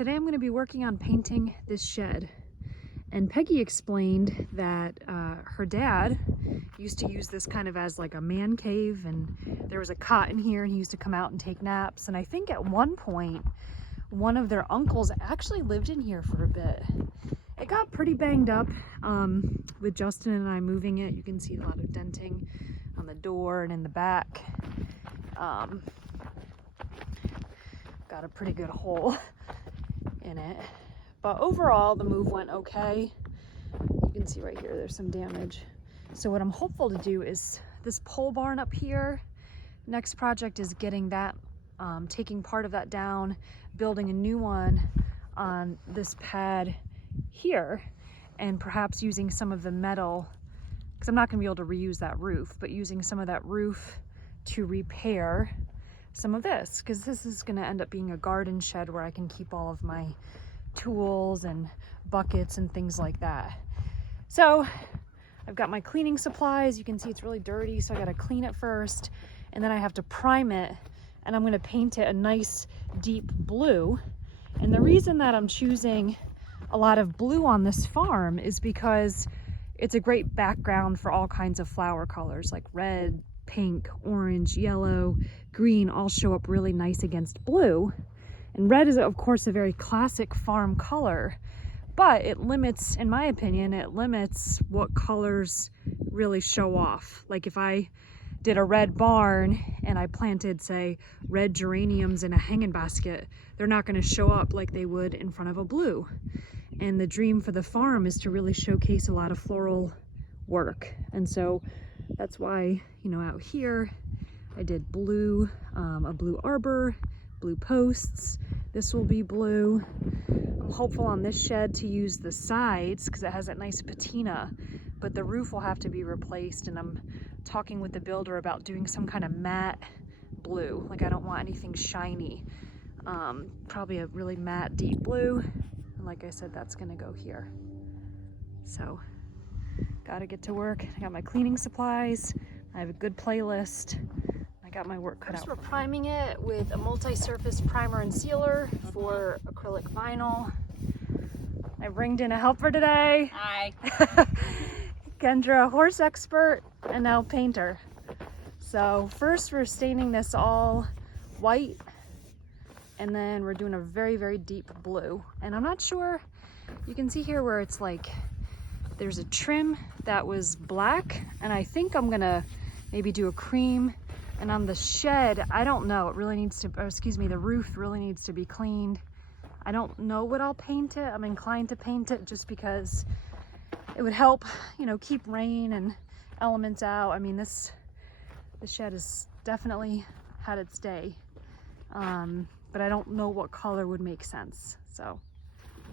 Today I'm going to be working on painting this shed. And Peggy explained that her dad used to use this kind of as like a man cave, and there was a cot in here and he used to come out and take naps. And I think at one point, one of their uncles actually lived in here for a bit. It got pretty banged up with Justin and I moving it. You can see a lot of denting on the door and in the back. Got a pretty good hole in it. But overall, the move went okay. You can see right here, there's some damage. So what I'm hopeful to do is this pole barn up here. Next project is getting that, taking part of that down, building a new one on this pad here, and perhaps using some of the metal, because I'm not going to be able to reuse that roof, but using some of that roof to repair some of this, because this is going to end up being a garden shed where I can keep all of my tools and buckets and things like that. So I've got my cleaning supplies. You can see it's really dirty, so I got to clean it first, and then I have to prime it, and I'm going to paint it a nice deep blue. And the reason that I'm choosing a lot of blue on this farm is because it's a great background for all kinds of flower colors like red, pink, orange, yellow, green, all show up really nice against blue. And red is, of course, a very classic farm color, but it limits, in my opinion, it limits what colors really show off. Like if I did a red barn and I planted, say, red geraniums in a hanging basket, they're not going to show up like they would in front of a blue. And the dream for the farm is to really showcase a lot of floral work. And so that's why, you know, out here I did blue, a blue arbor, blue posts. This will be blue. I'm hopeful on this shed to use the sides because it has that nice patina, but the roof will have to be replaced, and I'm talking with the builder about doing some kind of matte blue. Like I don't want anything shiny. Probably a really matte deep blue. And like I said, that's gonna go here. So gotta get to work. I got my cleaning supplies. I have a good playlist. I got my work cut out. First, we're priming it with a multi-surface primer and sealer for acrylic vinyl. I bringed in a helper today. Hi. Kendra, horse expert and now painter. So first we're staining this all white, and then we're doing a very, very deep blue. And I'm not sure, you can see here where it's like, there's a trim that was black, and I think I'm gonna maybe do a cream. And on the shed, I don't know, it really needs to, or excuse me, the roof really needs to be cleaned. I don't know what I'll paint it. I'm inclined to paint it just because it would help, you know, keep rain and elements out. I mean, the shed has definitely had its day, but I don't know what color would make sense. So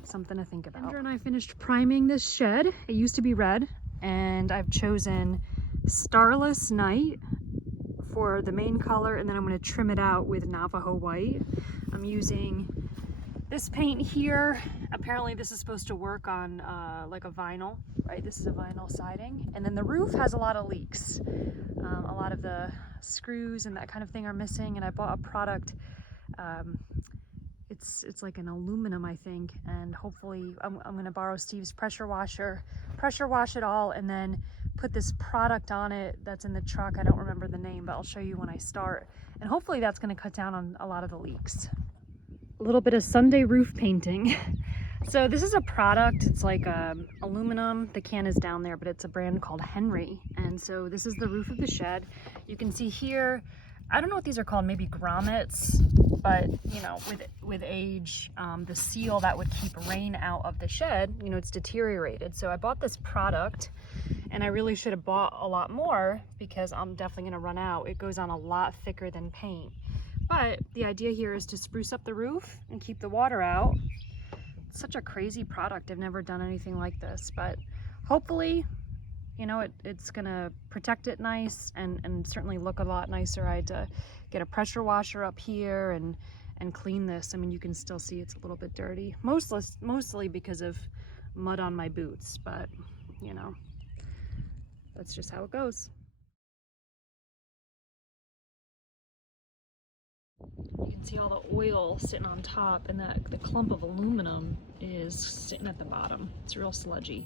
something to think about. Kendra and I finished priming this shed. It used to be red, and I've chosen Starless Night for the main color, and then I'm going to trim it out with Navajo White. I'm using this paint here. Apparently this is supposed to work on like a vinyl, right? This is a vinyl siding, and then the roof has a lot of leaks. A lot of the screws and that kind of thing are missing, and I bought a product. It's like an aluminum, I think, and hopefully I'm going to borrow Steve's pressure washer, pressure wash it all, and then put this product on it that's in the truck. I don't remember the name, but I'll show you when I start. And hopefully that's going to cut down on a lot of the leaks. A little bit of Sunday roof painting. So this is a product, it's like aluminum. The can is down there, but it's a brand called Henry. And so this is the roof of the shed. You can see here, I don't know what these are called, maybe grommets, but you know, with age, the seal that would keep rain out of the shed, you know, it's deteriorated. So I bought this product, and I really should have bought a lot more because I'm definitely gonna run out. It goes on a lot thicker than paint. But the idea here is to spruce up the roof and keep the water out. It's such a crazy product. I've never done anything like this, but hopefully, you know, it's gonna protect it nice and certainly look a lot nicer. I had to get a pressure washer up here and clean this. I mean, you can still see it's a little bit dirty, mostly because of mud on my boots, but you know, that's just how it goes. You can see all the oil sitting on top, and that the clump of aluminum is sitting at the bottom. It's real sludgy.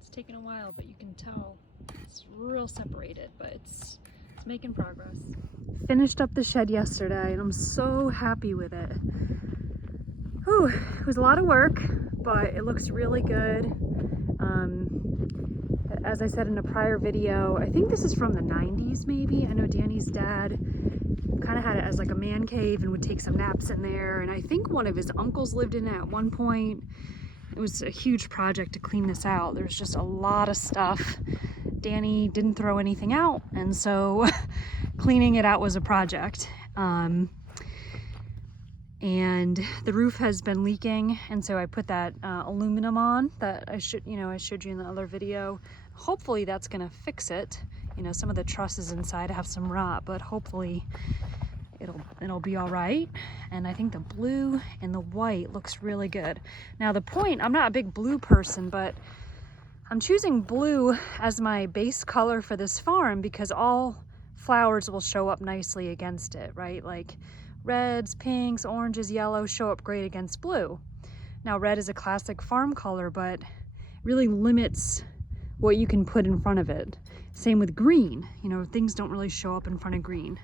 It's taken a while, but you can tell it's real separated, but it's making progress. Finished up the shed yesterday, and I'm so happy with it. Whew, it was a lot of work, but it looks really good. As I said in a prior video, I think this is from the 90s maybe. I know Danny's dad kind of had it as like a man cave and would take some naps in there, and I think one of his uncles lived in it at one point. It was a huge project to clean this out. There's just a lot of stuff. Danny didn't throw anything out, and so cleaning it out was a project. And the roof has been leaking, and so I put that aluminum on that I showed you in the other video. Hopefully that's gonna fix it. You know, some of the trusses inside have some rot, but hopefully it'll be all right. And I think the blue and the white looks really good. Now the point, I'm not a big blue person, but I'm choosing blue as my base color for this farm because all flowers will show up nicely against it, right? Like reds, pinks, oranges, yellow show up great against blue. Now red is a classic farm color, but really limits what you can put in front of it. Same with green, you know, things don't really show up in front of green.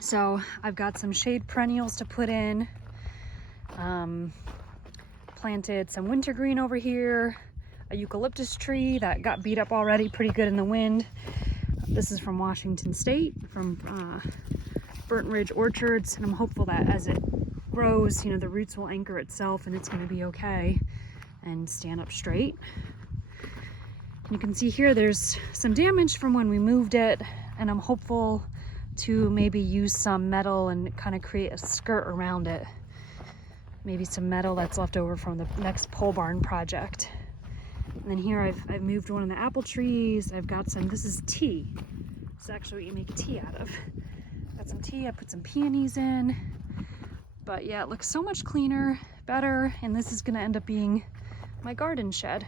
So I've got some shade perennials to put in. Planted some wintergreen over here, a eucalyptus tree that got beat up already pretty good in the wind. This is from Washington State, from Burnt Ridge Orchards, and I'm hopeful that as it grows, you know, the roots will anchor itself and it's going to be okay and stand up straight. You can see here there's some damage from when we moved it, and I'm hopeful to maybe use some metal and kind of create a skirt around it. Maybe some metal that's left over from the next pole barn project. And then here I've moved one of the apple trees. I've got some, this is tea. It's actually what you make tea out of. Got some tea, I put some peonies in. But yeah, it looks so much cleaner, better, and this is gonna end up being my garden shed.